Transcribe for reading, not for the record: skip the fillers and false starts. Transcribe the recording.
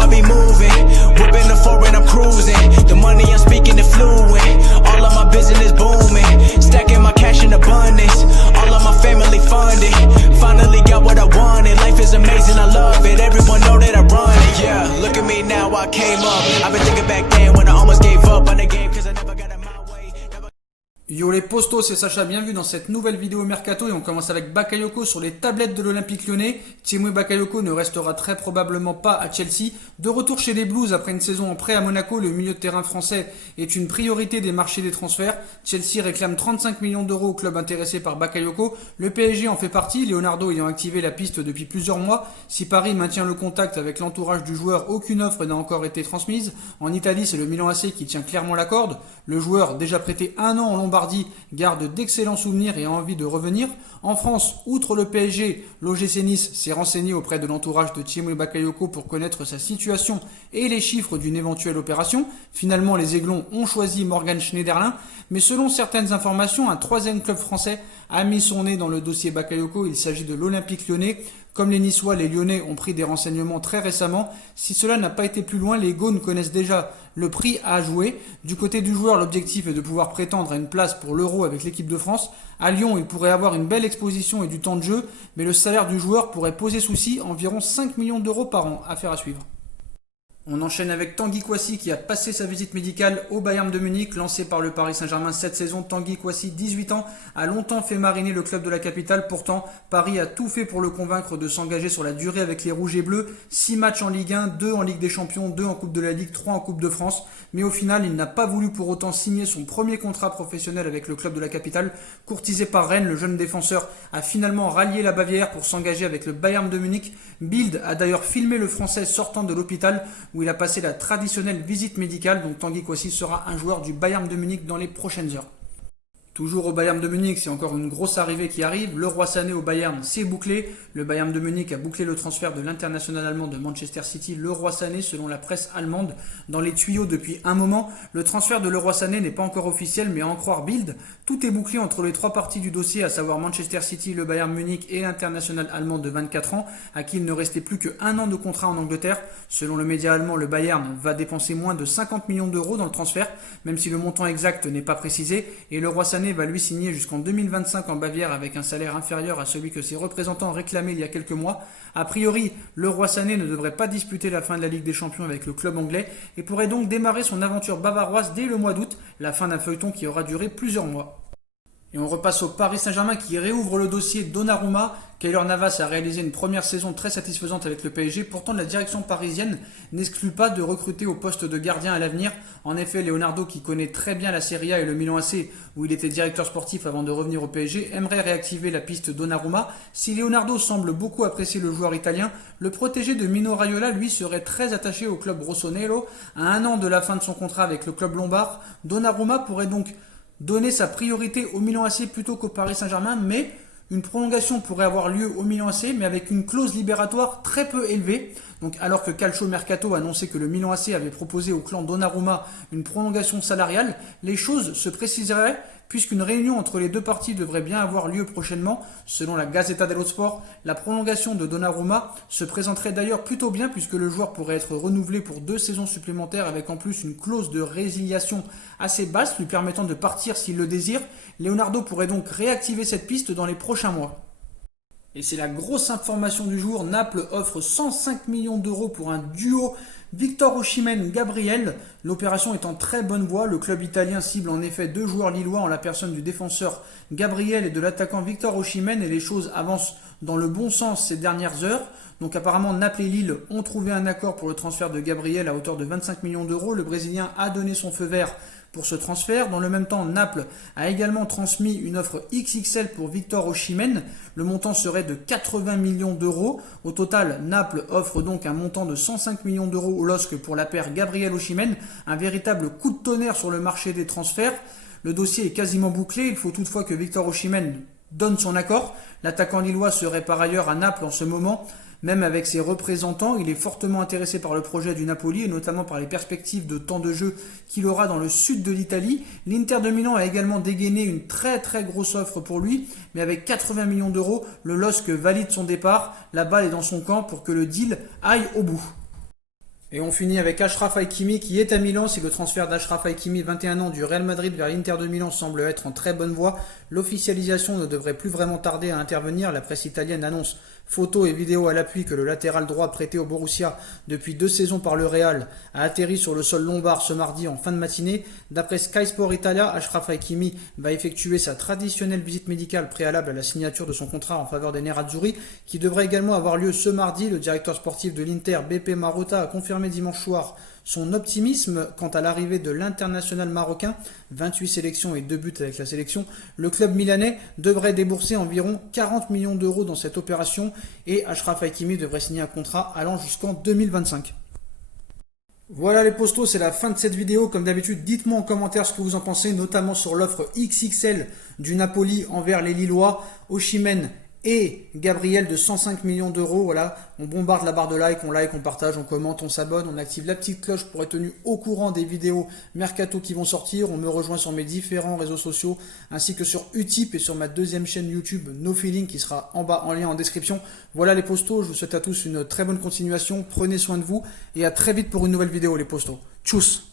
I be moving. Whipping the foreign, I'm cruising. The money I'm speaking is fluent. All of my business booming. Stacking my cash in abundance. All of my family funded. Finally got what I wanted. Life is amazing, I love it. Everyone know that I run it. Yeah, look at me now, I came up. I've been thinking back then when I almost gave up on the game, cause I never got in my way. Yo les postos, c'est Sacha, bienvenue dans cette nouvelle vidéo Mercato et on commence avec Bakayoko sur les tablettes de l'Olympique Lyonnais. Tiémoué Bakayoko ne restera très probablement pas à Chelsea. De retour chez les Blues après une saison en prêt à Monaco, le milieu de terrain français est une priorité des marchés des transferts. Chelsea réclame 35 millions d'euros au club intéressé par Bakayoko. Le PSG en fait partie, Leonardo ayant activé la piste depuis plusieurs mois. Si Paris maintient le contact avec l'entourage du joueur, aucune offre n'a encore été transmise. En Italie, c'est le Milan AC qui tient clairement la corde. Le joueur, déjà prêté 1 an en Lombardie, garde d'excellents souvenirs et a envie de revenir. En France, outre le PSG, l'OGC Nice s'est renseigné auprès de l'entourage de Tiémoué Bakayoko pour connaître sa situation et les chiffres d'une éventuelle opération. Finalement, les Aiglons ont choisi Morgan Schneiderlin, mais selon certaines informations, un troisième club français a mis son nez dans le dossier Bakayoko. Il s'agit de l'Olympique Lyonnais. Comme les Niçois, les Lyonnais ont pris des renseignements très récemment. Si cela n'a pas été plus loin, les Gaunes connaissent déjà le prix à jouer. Du côté du joueur, l'objectif est de pouvoir prétendre à une place pour l'Euro avec l'équipe de France. À Lyon, il pourrait avoir une belle exposition et du temps de jeu, mais le salaire du joueur pourrait poser souci, environ 5 millions d'euros par an. Affaire à suivre. On enchaîne avec Tanguy Kouassi qui a passé sa visite médicale au Bayern de Munich. Lancé par le Paris Saint-Germain cette saison, Tanguy Kouassi, 18 ans, a longtemps fait mariner le club de la capitale. Pourtant, Paris a tout fait pour le convaincre de s'engager sur la durée avec les Rouges et Bleus. 6 matchs en Ligue 1, 2 en Ligue des Champions, 2 en Coupe de la Ligue, 3 en Coupe de France. Mais au final, il n'a pas voulu pour autant signer son premier contrat professionnel avec le club de la capitale. Courtisé par Rennes, le jeune défenseur a finalement rallié la Bavière pour s'engager avec le Bayern de Munich. Bild a d'ailleurs filmé le Français sortant de l'hôpital où il a passé la traditionnelle visite médicale. Donc Tanguy Kouassi sera un joueur du Bayern de Munich dans les prochaines heures. Toujours au Bayern de Munich, c'est encore une grosse arrivée qui arrive. Leroy Sané au Bayern, c'est bouclé. Le Bayern de Munich a bouclé le transfert de l'international allemand de Manchester City, Leroy Sané, selon la presse allemande, dans les tuyaux depuis un moment. Le transfert de Leroy Sané n'est pas encore officiel, mais à en croire Bild, tout est bouclé entre les trois parties du dossier, à savoir Manchester City, le Bayern Munich et l'international allemand de 24 ans, à qui il ne restait plus que1 an de contrat en Angleterre. Selon le média allemand, le Bayern va dépenser moins de 50 millions d'euros dans le transfert, même si le montant exact n'est pas précisé, et Leroy Sané va lui signer jusqu'en 2025 en Bavière avec un salaire inférieur à celui que ses représentants réclamaient il y a quelques mois. A priori, Leroy Sané ne devrait pas disputer la fin de la Ligue des Champions avec le club anglais et pourrait donc démarrer son aventure bavaroise dès le mois d'août, la fin d'un feuilleton qui aura duré plusieurs mois. Et on repasse au Paris Saint-Germain qui réouvre le dossier Donnarumma. Keylor Navas a réalisé une première saison très satisfaisante avec le PSG. Pourtant, la direction parisienne n'exclut pas de recruter au poste de gardien à l'avenir. En effet, Leonardo, qui connaît très bien la Serie A et le Milan AC, où il était directeur sportif avant de revenir au PSG, aimerait réactiver la piste Donnarumma. Si Leonardo semble beaucoup apprécier le joueur italien, le protégé de Mino Raiola, lui, serait très attaché au club rossonero. À 1 an de la fin de son contrat avec le club lombard, Donnarumma pourrait donc donner sa priorité au Milan AC plutôt qu'au Paris Saint-Germain, mais une prolongation pourrait avoir lieu au Milan AC, mais avec une clause libératoire très peu élevée. Donc, alors que Calcio Mercato annonçait que le Milan AC avait proposé au clan Donnarumma une prolongation salariale, les choses se préciseraient puisqu'une réunion entre les deux parties devrait bien avoir lieu prochainement. Selon la Gazzetta dello Sport, la prolongation de Donnarumma se présenterait d'ailleurs plutôt bien puisque le joueur pourrait être renouvelé pour 2 saisons supplémentaires avec en plus une clause de résiliation assez basse lui permettant de partir s'il le désire. Leonardo pourrait donc réactiver cette piste dans les prochains mois. Et c'est la grosse information du jour, Naples offre 105 millions d'euros pour un duo Victor Osimhen-Gabriel. L'opération est en très bonne voie. Le club italien cible en effet 2 joueurs lillois en la personne du défenseur Gabriel et de l'attaquant Victor Osimhen et les choses avancent dans le bon sens ces dernières heures. Donc apparemment Naples et Lille ont trouvé un accord pour le transfert de Gabriel à hauteur de 25 millions d'euros. Le Brésilien a donné son feu vert pour ce transfert. Dans le même temps, Naples a également transmis une offre XXL pour Victor Osimhen. Le montant serait de 80 millions d'euros. Au total, Naples offre donc un montant de 105 millions d'euros au LOSC pour la paire Gabriel Osimhen. Un véritable coup de tonnerre sur le marché des transferts. Le dossier est quasiment bouclé. Il faut toutefois que Victor Osimhen donne son accord. L'attaquant lillois serait par ailleurs à Naples en ce moment. Même avec ses représentants, il est fortement intéressé par le projet du Napoli et notamment par les perspectives de temps de jeu qu'il aura dans le sud de l'Italie. L'Inter de Milan a également dégainé une très grosse offre pour lui, mais avec 80 millions d'euros, le LOSC valide son départ. La balle est dans son camp pour que le deal aille au bout. Et on finit avec Achraf Hakimi qui est à Milan. Si le transfert d'Achraf Hakimi, 21 ans, du Real Madrid vers l'Inter de Milan semble être en très bonne voie, l'officialisation ne devrait plus vraiment tarder à intervenir. La presse italienne annonce, photos et vidéos à l'appui, que le latéral droit prêté au Borussia depuis 2 saisons par le Real a atterri sur le sol lombard ce mardi en fin de matinée. D'après Sky Sport Italia, Achraf Hakimi va effectuer sa traditionnelle visite médicale préalable à la signature de son contrat en faveur des Nerazzurri, qui devrait également avoir lieu ce mardi. Le directeur sportif de l'Inter, Beppe Marotta, a confirmé dimanche soir son optimisme quant à l'arrivée de l'international marocain. 28 sélections et 2 buts avec la sélection. Le club milanais devrait débourser environ 40 millions d'euros dans cette opération et Achraf Hakimi devrait signer un contrat allant jusqu'en 2025. Voilà les postos, c'est la fin de cette vidéo. Comme d'habitude, dites-moi en commentaire ce que vous en pensez, notamment sur l'offre XXL du Napoli envers les Lillois. Osimhen et Gabriel de 105 millions d'euros. Voilà, on bombarde la barre de like, on partage, on commente, on s'abonne, on active la petite cloche pour être tenu au courant des vidéos mercato qui vont sortir. On me rejoint sur mes différents réseaux sociaux ainsi que sur Utip et sur ma deuxième chaîne YouTube No Feeling qui sera en bas en lien en description. Voilà les postos, je vous souhaite à tous une très bonne continuation, prenez soin de vous et à très vite pour une nouvelle vidéo les postos. Tchuss.